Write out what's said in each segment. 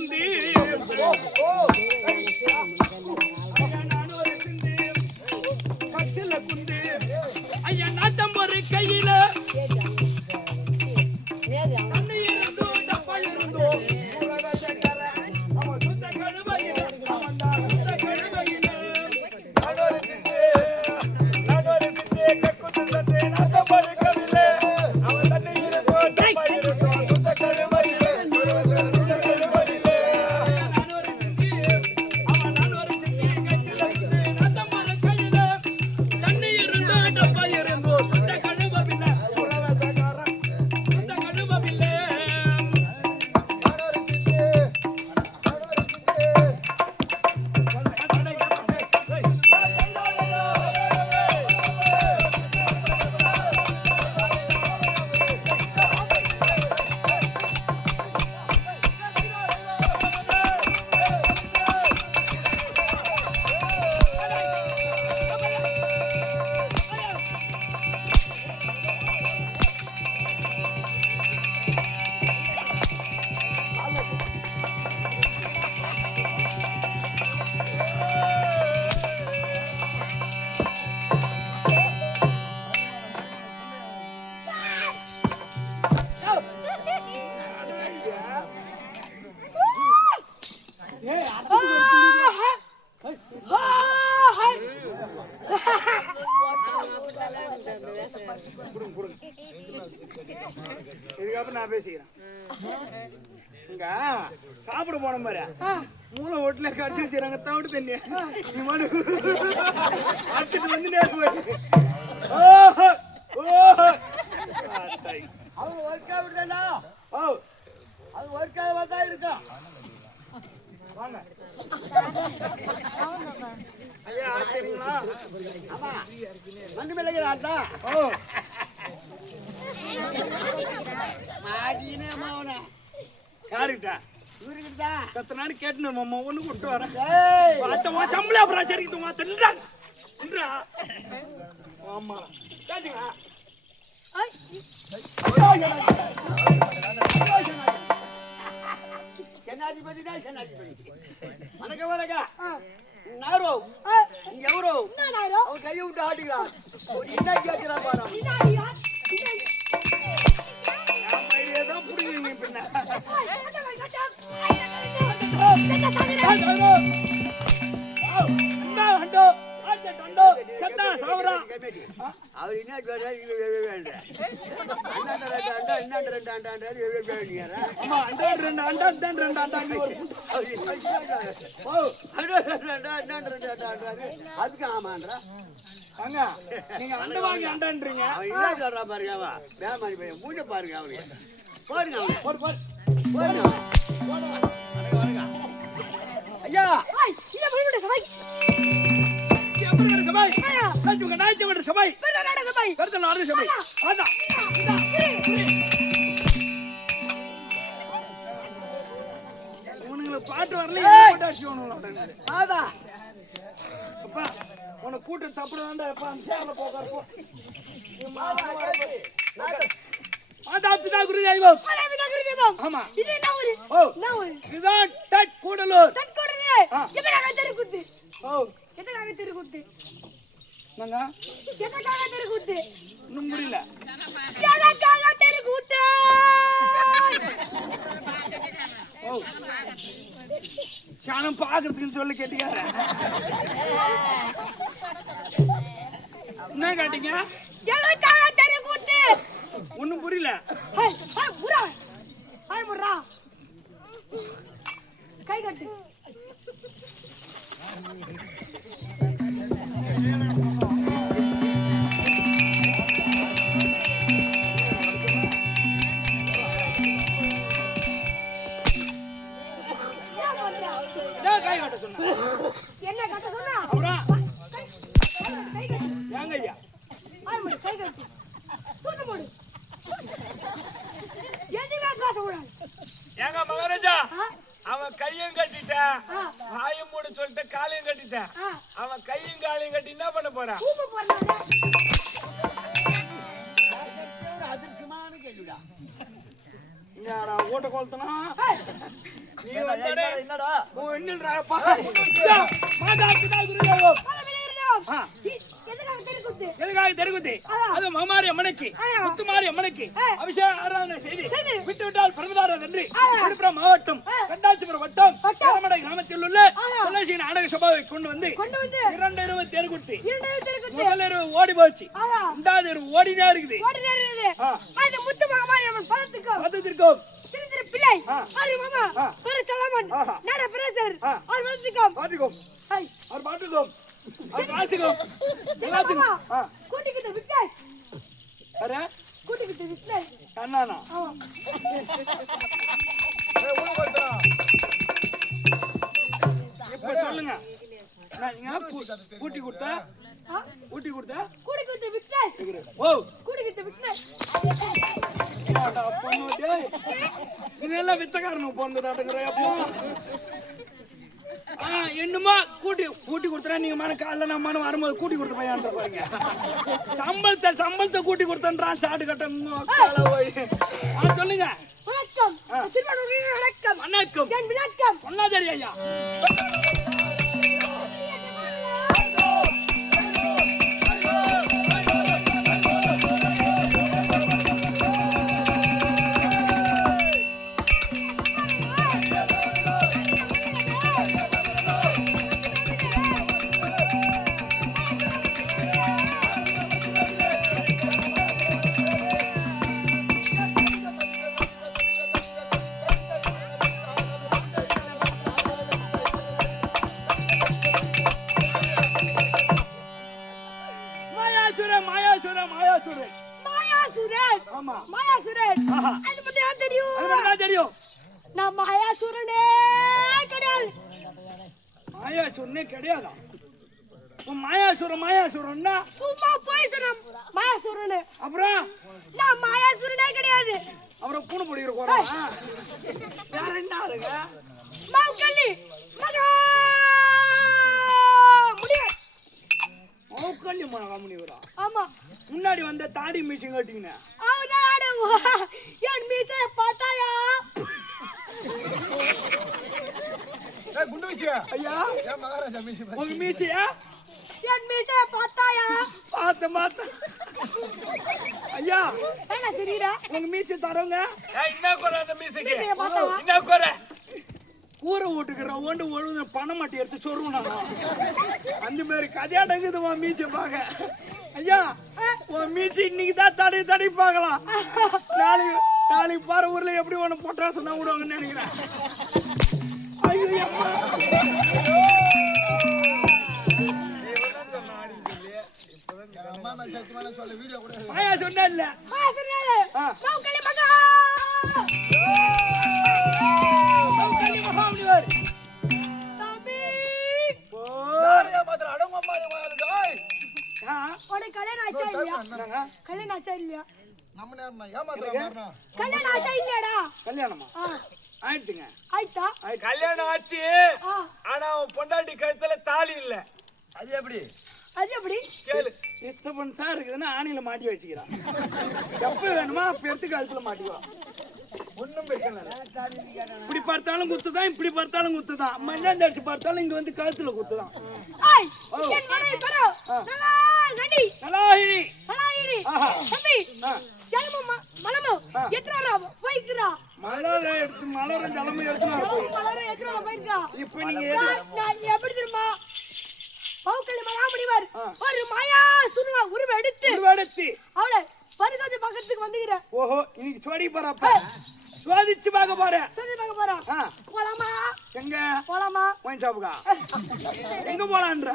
சிந்தி பச்சில குந்து ஐயா நாட்டம் ஒரு கையில இதுக்கப்புறம் நான் பேசிக்கிறேன். இங்க சாப்பிட போன மாதிரி மூளை ஓட்டுல கடிச்சு வச்சுறாங்க தவிட்டு தண்ணி நீ மனு அடிச்சுட்டு வந்து அவங்க ஒர்க் ஆகுதுதானா? அது ஒர்க் ஆகாதான் இருக்கும். வாங்க ஐயா தெரியுங்களா? ஆமா மண்டு மிளகிறாட்டா மாட்டினே அம்மாவன யாருக்கிட்ட இவருக்கிட்டா சத்த நாடு கேட்டுன்னு அம்மா ஒண்ணு கூட்டு வரேன். பார்த்தமா சம்பளம் அப்புறம் சரிக்கிட்டு தின்றா ஆமா கேட்டுங்க. சேனாதிபதி தான் சேனாதிபதி. வணக்கம் வணக்கம். நாரோ எவரோ அவர் கையை விட்டு ஆடுகிறார். என்ன கேட்கிறார் பாரு. தான் புரியுங்க பின்ன அவர் என்ன அதுக்கு ஆமான்றா நீங்க அண்ட வாங்கி அண்டன்றீங்க. அவன் என்ன சொல்றா பாருங்க. அவன் வேமாரி பையன் மூஞ்ச பாருங்க. அவனுக்கு போடுங்க ஐயா பாட்டு வரல உனக்கு கூட்டம் தப்புடாண்டா எப்ப அந்த சேர்ல போகிறப்போ ஆமா இதுதான் டட் கூடலூர். இன்னும் முடியல சாணம் பாக்குறதுக்குன்னு சொல்லி கேட்டீங்க. என்ன கேட்டீங்க? ஒண்ணும் புரியல. கை கட்டு என்ன கட்ட சொன்னா ஏங்க ஐயா கை கட்டு தூக்கு போடு. எதுவே காசு விடாது. ஏங்க மகாராஜா அவன் கையும் கட்டிட்டான் வாயும் மூட சொல்லிட்டு காலையும் கட்டிட்டான். அவன் கையும் காலையும் கட்டி என்ன பண்ண போறான்? அதிர்ஷ்டமான கேள்விடா. யாரா ஓட்ட கொளுத்தனா நீ வந்தடே என்னடா என்னடா பா மாதாக்குதா குருதேவோ எதுக்காக தெருகுத்தி அது மமாரி அம்மனுக்கு முத்துமாரி அம்மனுக்கு அபிஷேக ஆராதனை செய்து விட்டு விட்டால் பிரமதாரம் என்று விழுப்புரம் மாவட்டம் கண்டாச்சிபுரம் வட்டம் கரமடை கிராமத்தில் உள்ள துளசி நாடக சபாவை கொண்டு வந்து 2 இரவு தெருகுத்தி முதல் இரவு ஓடி போச்சு 2வது இரவு ஓடினே இருக்குது பதத்திற்கும் பிள்ளை மாமா ஒரு சலமன் நேர பிரேசர் அவர் வந்துக்கும் அவர் பாட்டுக்கும் கூட்டிக்கிட்டு விக்னேஷ் அரே கூட்டிக்கிட்டு விக்னேஷ் அண்ணானா இப்ப சொல்லுங்க நான் கூட்டி கொடுத்தா கூட்டிக்கிட்டு விக்னேஷ் ஓ கூட்டிக்கிட்டு விக்னேஷ் பொண்ணு டேய் இதெல்லாம் வித்தக்காரனுக்கு பொண்ணு அப்போ என்னமா கூட்டி கொடுத்தா நீங்க மன காலைல நான் மனம் வரும்போது கூட்டி கொடுத்த பையன் பாருங்க சம்பளத்தை கூட்டி கொடுத்தன்றான் சாட்டு கட்ட சொல்லுங்க வணக்கம் வணக்கம் வணக்கம் என் விளக்கம் சொன்னா சரி ஐயா நான் மாயாசூரனே கிடையாது. மாயாசூரனே கிடையாதா? மாயாசூரன்னா சும்மா போய் சொன்ன மாயாசூரனே. அப்புறம் நான் மாயாசூரனே கிடையாது. அப்புறம் பூனை பிடிக்கிற போறா யார் என்ன ஆளுங்க? மௌக்கலி மகா முடிய மௌக்கலி மகா முனிவரா? ஆமா. முன்னாடி வந்த தாடி மீசிங் கட்டிங்க. என் மீசைய பார்த்தாயா? குண்டு விஷயா ஐயா ஏன் மகாராஜா மீசி உங்க மீசியா? என் மீசைய பார்த்தாயா? பார்த்த ஐயா என்ன தெரியுதா? உங்க மீசி தரங்க. என்ன குறை அந்த மீசைக்கு? பார்த்தாயா? என்ன குறை? கூரை ஓட்டுக்கிற ஒன்று ஒழுங்கு பணம் மாட்டி எடுத்து சொருவனா அந்த மாதிரி கதையாடங்குது உன் மீச்சை பார்க்க. ஐயா உன் மீச்சு இன்னைக்கு தான் தடை பார்க்கலாம். நாளைக்கு பாரு ஊர்ல எப்படி ஒன்று பொட்டா சொன்னா விடுவாங்கன்னு நினைக்கிறேன். ஐயோ ஐயா சொன்ன இல்ல கல்யாணமா ஆயிடுச்சுங்க. கல்யாணம் ஆச்சு, ஆனா அவன் பொண்டாட்டி கழுத்துல தாலி இல்ல. அது எப்படி? கேளு. டிஸ்டர்பன்ஸா இருக்குதுன்னா ஆணியில மாட்டி வச்சுக்கிறான். எப்ப வேணுமா அப்ப எடுத்து கழுத்துல மாட்டிக்குவான். ஒன்னும் பிரச்சனை இல்லை. இப்படி பார்த்தாலும் குத்துதான், இப்படி பார்த்தாலும் குத்துதான். மண்ணாந்து அடிச்சு பார்த்தாலும் இங்க வந்து கழுத்துல குத்துதான். மலரும் ஜலமும் எடுத்து இப்ப நீங்க எப்படி தெரியுமா? பௌக்கலி மகாமுனிவர் ஒரு மாயா சுருவா உருவெடுத்து அவளை பரிசோதி பக்கத்துக்கு வந்துக்கிறேன். ஓஹோ இன்னைக்கு சோடி போறப்ப சோதிச்சு பார்க்க போறேன். போலாமா? எங்க போலாமா? ஒயின் ஷாப்புக்கா? எங்க போலான்ற?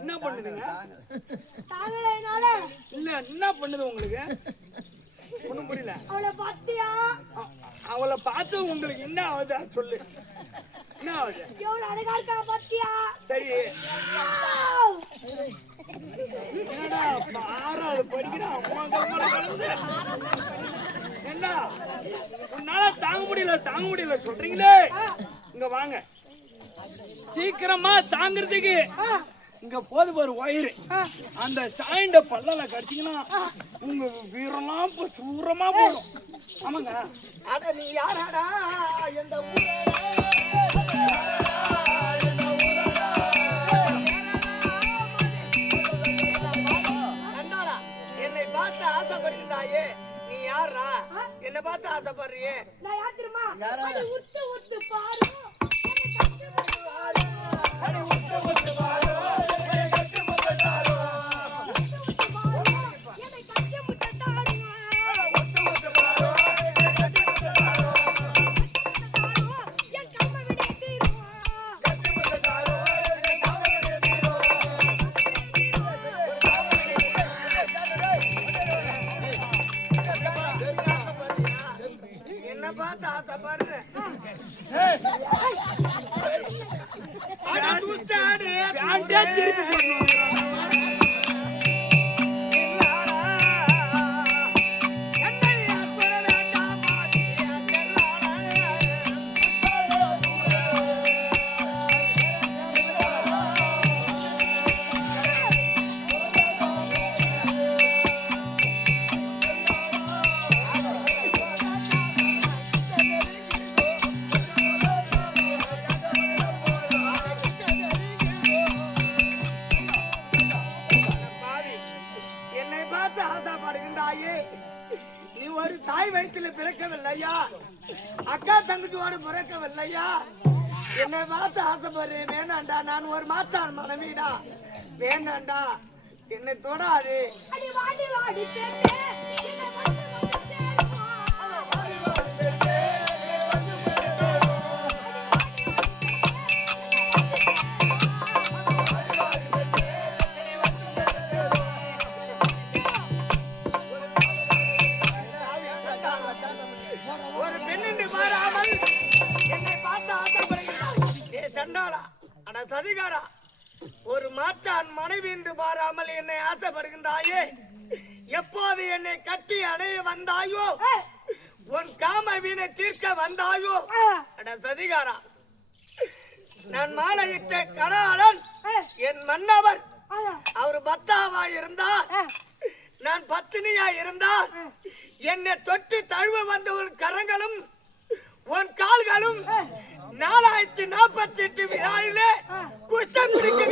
என்ன பண்ணுதுங்க? தாங்கலைனால இல்ல என்ன பண்ணுது உங்களுக்கு? ஒண்ணும் புரியல. அவளை பாத்தியா? அவளை பார்த்து உங்களுக்கு என்ன ஆகுது சொல்லு. என்ன ஆகுது? எவ்வளவு அழகா இருக்கா பாத்தியா? சரி என்னடா ஆறாவது படிக்கிற அம்மா கலந்து என்ன உன்னால தாங்க முடியல சொல்றீங்களே. இங்க வாங்க, சீக்கிரமா தாங்கிறதுக்கு இங்க போது பாரு ஒயரு, அந்த சாய்ந்த பல்லல கடிச்சிங்கன்னா உங்க வீரம்லாம் இப்ப சூரமா போடும். ஆமாங்க. அட நீ யாராடா? எந்த கண்டாளா? என்னை பார்த்து ஆசைப்படுகிறாயே, நீ யாரா? என்னை பார்த்து ஆசைப்படுறியே? நான் யார் தெரியுமா? யாரா? அது உத்து உத்து பாரு. என்ன பார்த்து ஆசைப்படுற? பேண்டே திருப்பி என்னை பார்த்து ஆசைப்படுகின்றாயே, நீ ஒரு தாய் வயிற்றில் பிறக்கவில்லையா? அக்கா தங்கச்சியோடு பிறக்கவில்லையா? என்னை பார்த்து ஆசைப்படுறேன். வேணாண்டா, நான் ஒரு மாற்றான் மனைவிடா. வேணாண்டா, என்னை தொடாது. அடி வாடி வாடி கேட்டு என்ன வந்து சேருமா? ஒரு பெண்ணென்று மாறாமல் என்னை பார்த்து ஆசைப்படுகிறாள். ஏ சண்டாளா, அட சதிகாரா, ஒரு மாற்றான் மனைவி என்று பாராமல் என்னை ஆசைப்படுகின்றாயே. எப்போது என்னை கட்டி அடைய வந்தாயோ, உன் காம வீணை தீர்க்க வந்தாயோ, அட சதிகாரா, நான் மாலையிட்ட கணாளன் என் மன்னவர். அவர் பத்தாவா இருந்தார், நான் பத்தினியா இருந்தால் என்னை தொட்டு தழுவ வந்த உன் கரங்களும் உன் கால்களும் 4048 விழாவிலே குஷ்டம் பிடிக்க